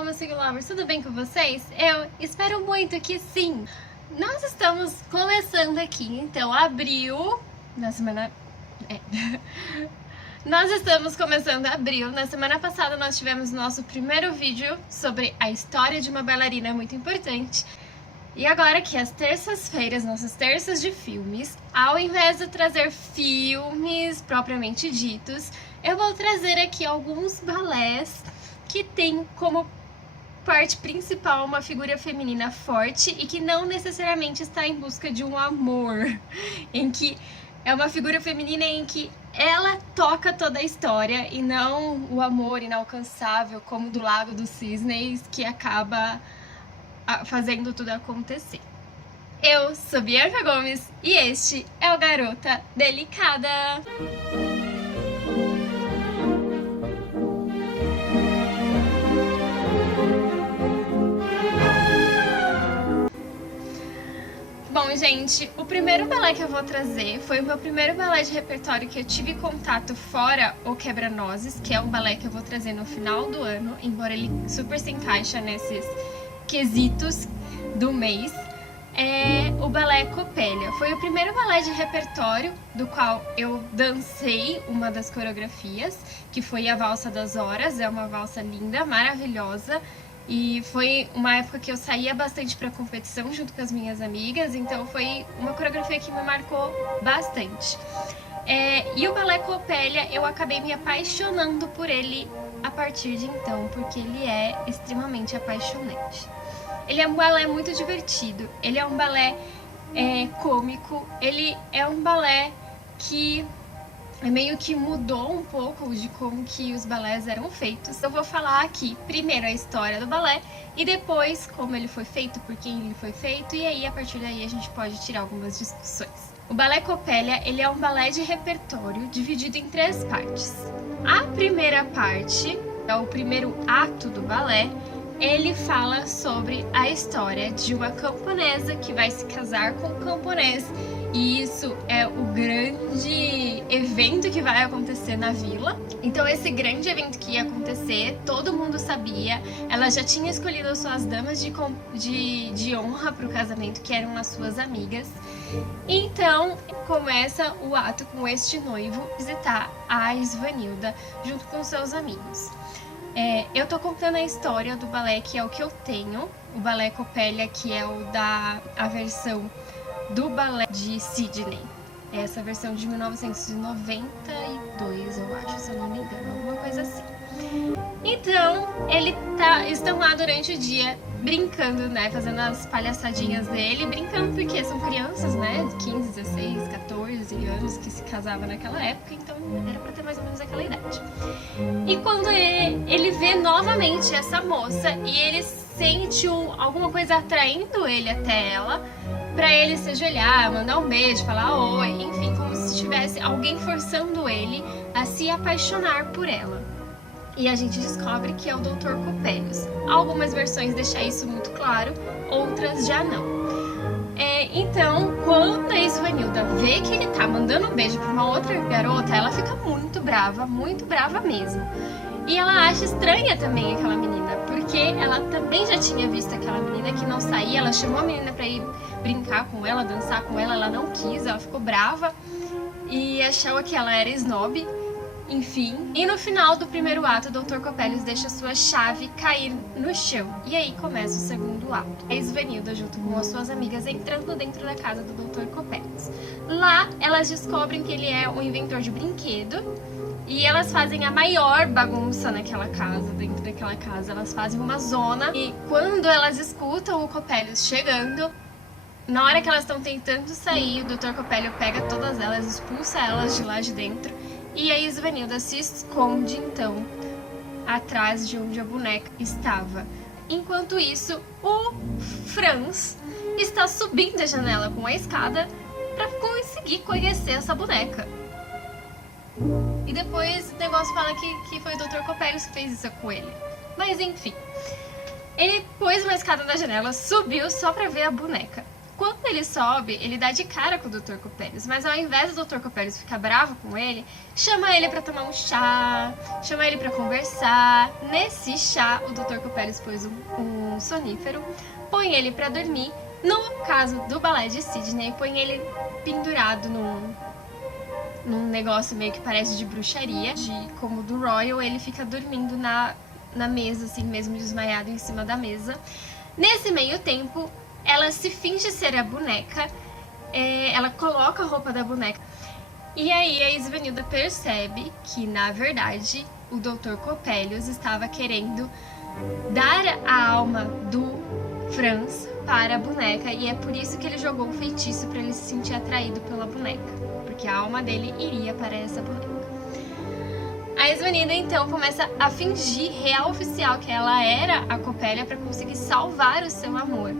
Olá, meus lovers, tudo bem com vocês? Eu espero muito que sim! Nós estamos começando aqui, então, abril, na semana... Nós estamos começando abril. Na semana passada nós tivemos nosso primeiro vídeo sobre a história de uma bailarina muito importante. E agora que as terças-feiras, nossas terças de filmes, ao invés de trazer filmes propriamente ditos, eu vou trazer aqui alguns balés que tem como parte principal uma figura feminina forte e que não necessariamente está em busca de um amor, em que é uma figura feminina em que ela toca toda a história e não o amor inalcançável como do Lago dos Cisnes que acaba fazendo tudo acontecer. Eu sou Bianca Gomes e este é o Garota Delicada! Bom, gente, o primeiro balé que eu vou trazer foi o meu primeiro balé de repertório que eu tive contato fora o Quebra-Nozes, que é um balé que eu vou trazer no final do ano, embora ele super se encaixa nesses quesitos do mês. É o balé Coppelia. Foi o primeiro balé de repertório do qual eu dancei uma das coreografias, que foi a Valsa das Horas. É uma valsa linda, maravilhosa. E foi uma época que eu saía bastante para competição junto com as minhas amigas, então foi uma coreografia que me marcou bastante. E o balé Coppelia, eu acabei me apaixonando por ele a partir de então, porque ele é extremamente apaixonante. Ele é um balé muito divertido, ele é um balé cômico, ele é um balé que meio que mudou um pouco de como que os balés eram feitos. Eu vou falar aqui primeiro a história do balé e depois como ele foi feito, por quem ele foi feito, e aí a partir daí a gente pode tirar algumas discussões. O balé Coppelia, ele é um balé de repertório dividido em 3 partes. A primeira parte, é o primeiro ato do balé, ele fala sobre a história de uma camponesa que vai se casar com um camponês. E isso é o grande evento que vai acontecer na vila. Então esse grande evento que ia acontecer, todo mundo sabia. Ela já tinha escolhido as suas damas de honra para o casamento, que eram as suas amigas. Então começa o ato com este noivo visitar a Svanilda junto com seus amigos. Eu tô contando a história do balé, que é o que eu tenho. O balé Coppelia, que é a versão do balé de Sydney. Essa versão de 1992, eu acho, se eu não me engano, alguma coisa assim. Então, estão lá durante o dia brincando, né, fazendo as palhaçadinhas dele, brincando porque são crianças, né, 15, 16, 14 anos que se casavam naquela época, então era pra ter mais ou menos aquela idade. E quando ele vê novamente essa moça e ele sente alguma coisa atraindo ele até ela, pra ele se ajoelhar, mandar um beijo, falar oi, enfim, como se tivesse alguém forçando ele a se apaixonar por ela. E a gente descobre que é o Dr. Coppelius. Algumas versões deixam isso muito claro, outras já não. Então, quando a Svanilda vê que ele tá mandando um beijo pra uma outra garota, ela fica muito brava mesmo. E ela acha estranha também aquela menina, porque ela também já tinha visto aquela menina que não saía. Ela chamou a menina pra ir brincar com ela, dançar com ela não quis, ela ficou brava e achou que ela era snob, enfim. E no final do primeiro ato, o Dr. Coppelius deixa sua chave cair no chão, e aí começa o segundo ato. A Svanilda, junto com as suas amigas, entrando dentro da casa do Dr. Coppelius. Lá, elas descobrem que ele é um inventor de brinquedo, e elas fazem a maior bagunça naquela casa, dentro daquela casa. Elas fazem uma zona, e quando elas escutam o Coppelius chegando, na hora que elas estão tentando sair, o Dr. Coppelius pega todas elas, expulsa elas de lá de dentro, e a Svanilda se esconde, então, atrás de onde a boneca estava. Enquanto isso, o Franz está subindo a janela com a escada para conseguir conhecer essa boneca. E depois o negócio fala que foi o Dr. Coppelius que fez isso com ele. Mas enfim, ele pôs uma escada na janela, subiu só pra ver a boneca. Quando ele sobe, ele dá de cara com o Dr. Coppelius, mas ao invés do Dr. Coppelius ficar bravo com ele, chama ele pra tomar um chá, chama ele pra conversar. Nesse chá, o Dr. Coppelius pôs um sonífero, põe ele pra dormir. No caso do balé de Sydney, põe ele pendurado num negócio meio que parece de bruxaria, como do Royal, ele fica dormindo na mesa, assim mesmo, desmaiado em cima da mesa. Nesse meio tempo, ela se finge ser a boneca, ela coloca a roupa da boneca, e aí a Svanhilda percebe que, na verdade, o Dr. Coppelius estava querendo dar a alma do Franz para a boneca, e é por isso que ele jogou um feitiço para ele se sentir atraído pela boneca, porque a alma dele iria para essa boneca. A Svanhilda então começa a fingir real oficial que ela era a Coppelia para conseguir salvar o seu amor.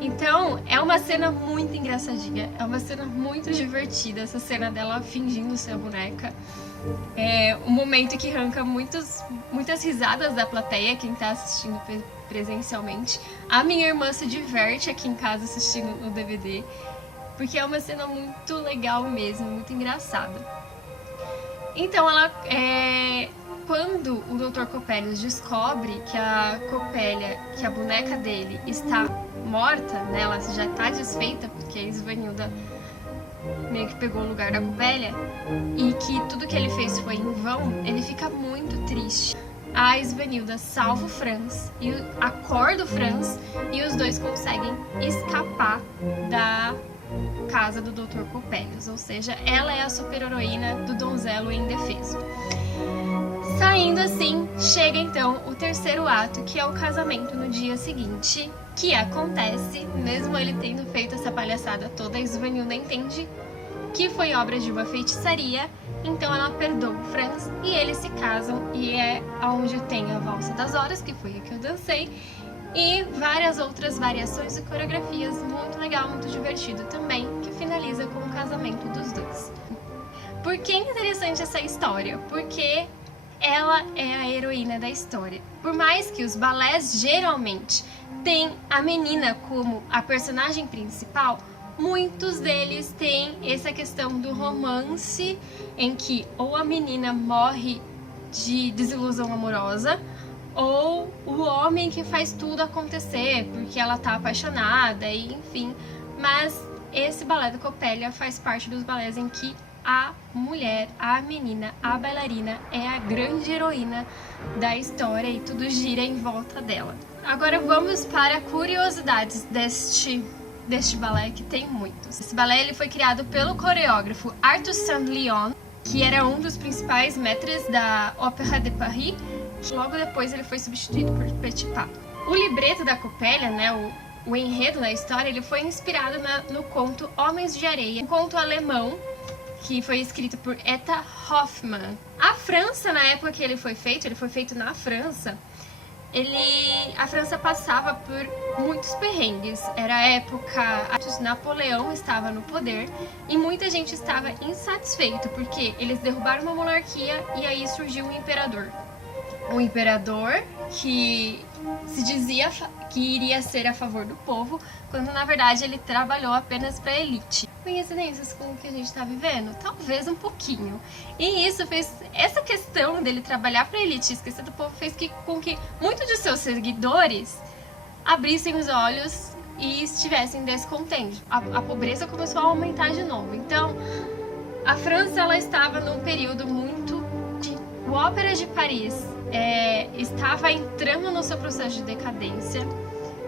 Então é uma cena muito engraçadinha, é uma cena muito divertida, essa cena dela fingindo ser a boneca. É um momento que arranca muitas risadas da plateia, quem tá assistindo presencialmente. A minha irmã se diverte aqui em casa assistindo no DVD, porque é uma cena muito legal mesmo, muito engraçada. Então quando o Dr. Coppelius descobre que a Coppelia, que a boneca dele está morta, né, ela já está desfeita, porque a Svanhilda meio que pegou o lugar da Coppelia, e que tudo que ele fez foi em vão, ele fica muito triste. A Svanhilda salva o Franz, e acorda o Franz, e os dois conseguem escapar da casa do Dr. Coppelius, ou seja, ela é a super-heroína do donzelo indefeso. Saindo assim, chega então o terceiro ato, que é o casamento no dia seguinte, que acontece, mesmo ele tendo feito essa palhaçada toda, a Svanhilda entende que foi obra de uma feitiçaria, então ela perdoa o Franz e eles se casam, e é onde tem a Valsa das Horas, que foi a que eu dancei, e várias outras variações e coreografias, muito legal, muito divertido também, que finaliza com o casamento dos dois. Por que é interessante essa história? Porque ela é a heroína da história. Por mais que os balés geralmente tenham a menina como a personagem principal, muitos deles têm essa questão do romance, em que ou a menina morre de desilusão amorosa, ou o homem que faz tudo acontecer, porque ela tá apaixonada, e enfim. Mas esse balé da Coppelia faz parte dos balés em que a mulher, a menina, a bailarina é a grande heroína da história e tudo gira em volta dela. Agora vamos para curiosidades deste balé, que tem muitos. Esse balé ele foi criado pelo coreógrafo Arthur St. Leon, que era um dos principais maîtres da Opéra de Paris. Logo depois ele foi substituído por Petipa. O libreto da Coppelia, né, o enredo da história, ele foi inspirado no conto Homens de Areia, um conto alemão que foi escrito por Etta Hoffmann. A França, na época que ele foi feito na França, a França passava por muitos perrengues. Era a época que Napoleão estava no poder e muita gente estava insatisfeito porque eles derrubaram uma monarquia e aí surgiu um imperador. Um imperador que se dizia que iria ser a favor do povo, quando na verdade ele trabalhou apenas para a elite. Coincidências com o que a gente está vivendo? Talvez um pouquinho. E isso fez, essa questão dele trabalhar para a elite e esquecer do povo, fez com que muitos de seus seguidores abrissem os olhos e estivessem descontentes. A pobreza começou a aumentar de novo. Então, a França ela estava num período muito... O Ópera de Paris estava entrando no seu processo de decadência.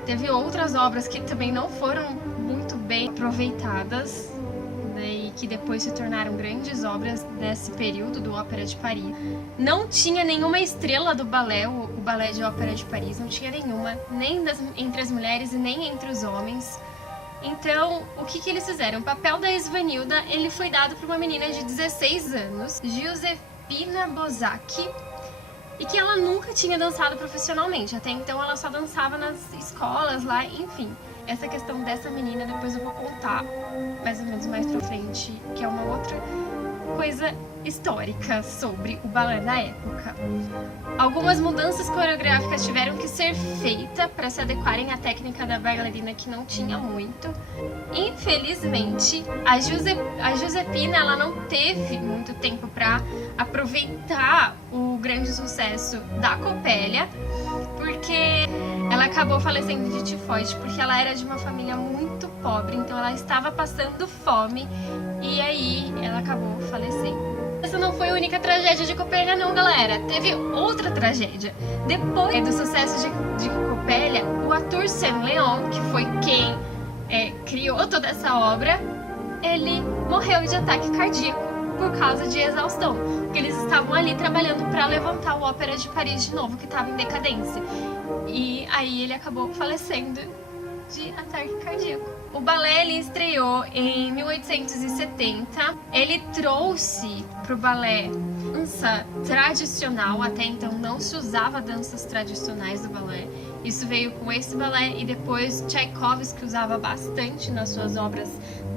Teve outras obras que também não foram muito bem aproveitadas, né, e que depois se tornaram grandes obras desse período do Ópera de Paris. Não tinha nenhuma estrela do balé, o Balé de Ópera de Paris, não tinha nenhuma, nem entre as mulheres e nem entre os homens. Então, o que eles fizeram? O papel da Svanhilda, ele foi dado para uma menina de 16 anos, Josefina Bozak, e que ela nunca tinha dançado profissionalmente. Até então ela só dançava nas escolas lá, enfim. Essa questão dessa menina depois eu vou contar mais ou menos mais pra frente, que é uma outra coisa histórica sobre o balé da época. Algumas mudanças coreográficas tiveram que ser feitas para se adequarem à técnica da bailarina, que não tinha muito. Infelizmente, a Giuseppina ela não teve muito tempo para aproveitar o grande sucesso da Coppelia, porque ela acabou falecendo de tifoide, porque ela era de uma família muito pobre, então ela estava passando fome e aí ela acabou falecendo. Essa não foi a única tragédia de Coppelia não, galera. Teve outra tragédia. Depois do sucesso de Coppelia, o ator Saint Leon, que foi quem criou toda essa obra, ele morreu de ataque cardíaco por causa de exaustão, porque eles estavam ali trabalhando para levantar o Ópera de Paris de novo, que estava em decadência. E aí ele acabou falecendo de ataque cardíaco. O balé ele estreou em 1870. Ele trouxe para o balé dança tradicional. Até então não se usava danças tradicionais do balé. Isso veio com esse balé e depois Tchaikovsky usava bastante nas suas obras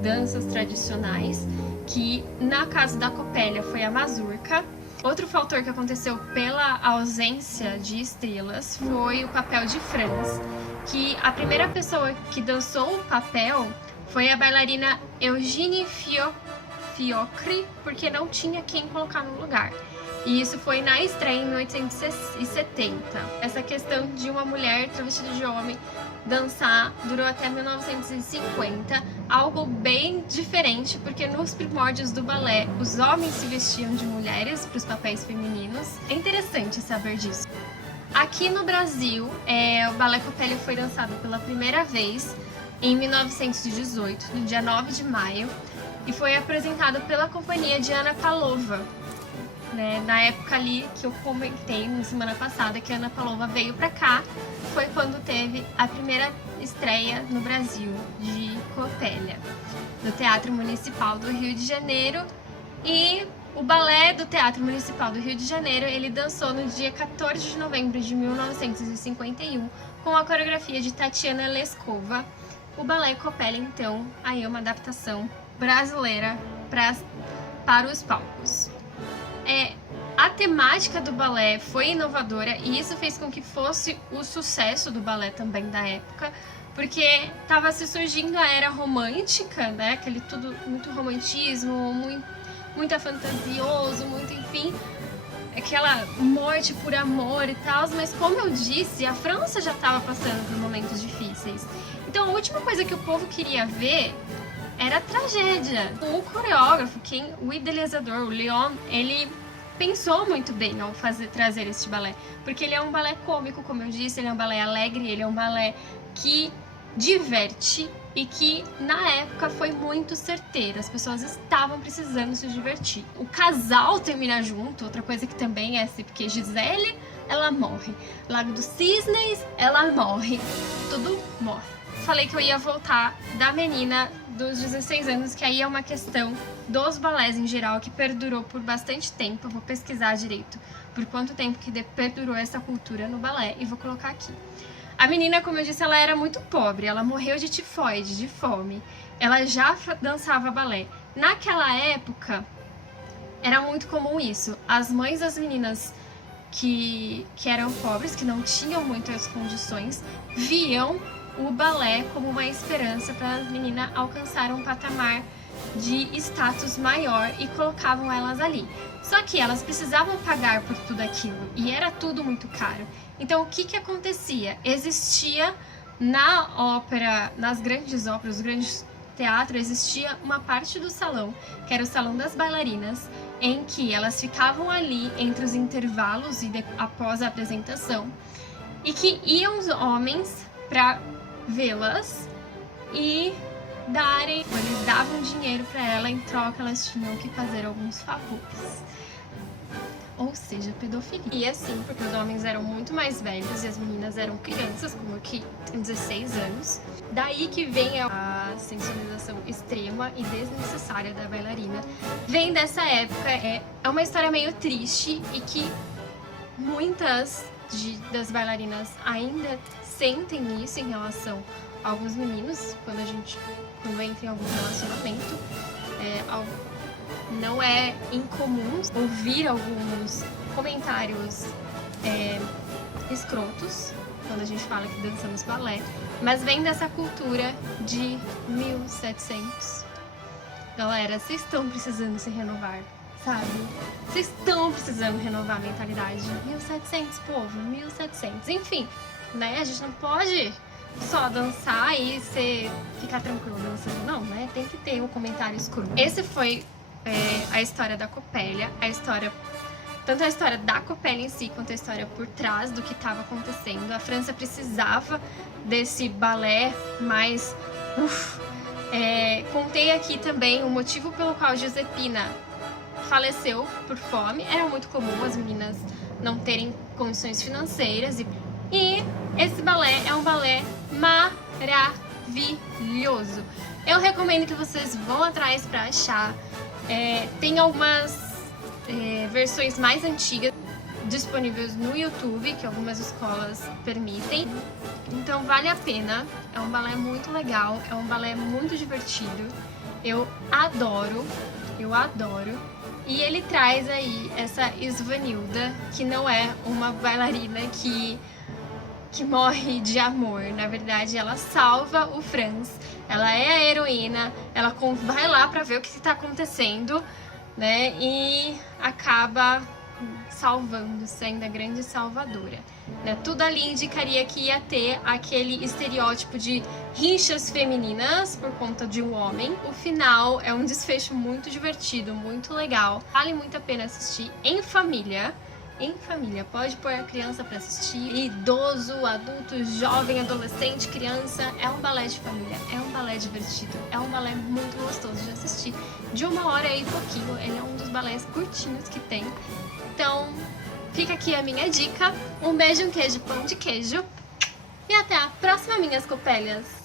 danças tradicionais, que na casa da Coppelia foi a mazurca. Outro fator que aconteceu pela ausência de estrelas foi o papel de Franz, que a primeira pessoa que dançou o papel foi a bailarina Eugenie Fiocchi, porque não tinha quem colocar no lugar. E isso foi na estreia em 1870. Essa questão de uma mulher travestida de homem dançar durou até 1950, algo bem diferente, porque nos primórdios do balé os homens se vestiam de mulheres para os papéis femininos. É interessante saber disso. Aqui no Brasil, o Balé Coppelia foi dançado pela primeira vez em 1918, no dia 9 de maio, e foi apresentado pela companhia de Anna Pavlova. Na época ali que eu comentei na semana passada que a Anna Pavlova veio pra cá, foi quando teve a primeira estreia no Brasil de Coppelia, no Teatro Municipal do Rio de Janeiro. E o balé do Teatro Municipal do Rio de Janeiro, ele dançou no dia 14 de novembro de 1951 com a coreografia de Tatiana Leskova. O balé Coppelia, então, aí é uma adaptação brasileira para os palcos. A temática do balé foi inovadora e isso fez com que fosse o sucesso do balé também da época, porque estava se surgindo a era romântica, né? Aquele tudo muito romantismo, muito fantasioso, muito, enfim, aquela morte por amor e tal, mas como eu disse, a França já estava passando por momentos difíceis. Então a última coisa que o povo queria ver era a tragédia. O coreógrafo, o idealizador, o Leon, ele pensou muito bem ao trazer este balé, porque ele é um balé cômico, como eu disse, ele é um balé alegre, ele é um balé que diverte e que na época foi muito certeiro, as pessoas estavam precisando se divertir. O casal termina junto, outra coisa que também é assim, porque Gisele, ela morre, Lago dos Cisnes, ela morre, tudo morre. Falei que eu ia voltar da menina dos 16 anos, que aí é uma questão dos balés em geral, que perdurou por bastante tempo. Eu vou pesquisar direito por quanto tempo que perdurou essa cultura no balé e vou colocar aqui. A menina, como eu disse, ela era muito pobre, ela morreu de tifoide, de fome. Ela já dançava balé. Naquela época, era muito comum isso. As mães das meninas que eram pobres, que não tinham muitas condições, viam o balé como uma esperança para a menina alcançar um patamar de status maior e colocavam elas ali. Só que elas precisavam pagar por tudo aquilo e era tudo muito caro. Então o que acontecia? Existia na ópera, nas grandes óperas, os grandes teatros, existia uma parte do salão, que era o salão das bailarinas, em que elas ficavam ali entre os intervalos e após a apresentação, e que iam os homens para vê-las e eles davam dinheiro para ela, em troca elas tinham que fazer alguns favores. Ou seja, pedofilia. E assim, porque os homens eram muito mais velhos e as meninas eram crianças, como aqui, tem 16 anos. Daí que vem a sensualização extrema e desnecessária da bailarina. Vem dessa época, é uma história meio triste e que muitas das bailarinas ainda sentem isso em relação a alguns meninos, quando entra em algum relacionamento. Não é incomum ouvir alguns comentários escrotos quando a gente fala que dançamos balé, mas vem dessa cultura de 1700. Galera, vocês estão precisando se renovar, sabe? Vocês estão precisando renovar a mentalidade. 1700, povo, 1700. Enfim, né? A gente não pode só dançar e ficar tranquilo dançando, não, né? Tem que ter um comentário escuro. Esse foi a história da Copélia, tanto a história da Copélia em si, quanto a história por trás do que estava acontecendo. A França precisava desse balé mais... contei aqui também o motivo pelo qual Giuseppina faleceu por fome. Era muito comum as meninas não terem condições financeiras. E esse balé é um balé maravilhoso. Eu recomendo que vocês vão atrás para achar. Tem algumas versões mais antigas disponíveis no YouTube, que algumas escolas permitem. Então vale a pena, é um balé muito legal, é um balé muito divertido. Eu adoro. E ele traz aí essa Svanilda, que não é uma bailarina que morre de amor. Na verdade, ela salva o Franz, ela é a heroína, ela vai lá pra ver o que está acontecendo, né? E acaba salvando, sendo a grande salvadora, né? Tudo ali indicaria que ia ter aquele estereótipo de rixas femininas por conta de um homem. O final é um desfecho muito divertido, muito legal. Vale muito a pena assistir em família. Pode pôr a criança para assistir, idoso, adulto, jovem, adolescente, criança. É um balé de família, é um balé divertido, é um balé muito gostoso de assistir. De 1h e pouquinho, ele é um dos balés curtinhos que tem. Então, fica aqui a minha dica. Um beijo, um queijo, pão de queijo. E até a próxima, minhas copélias!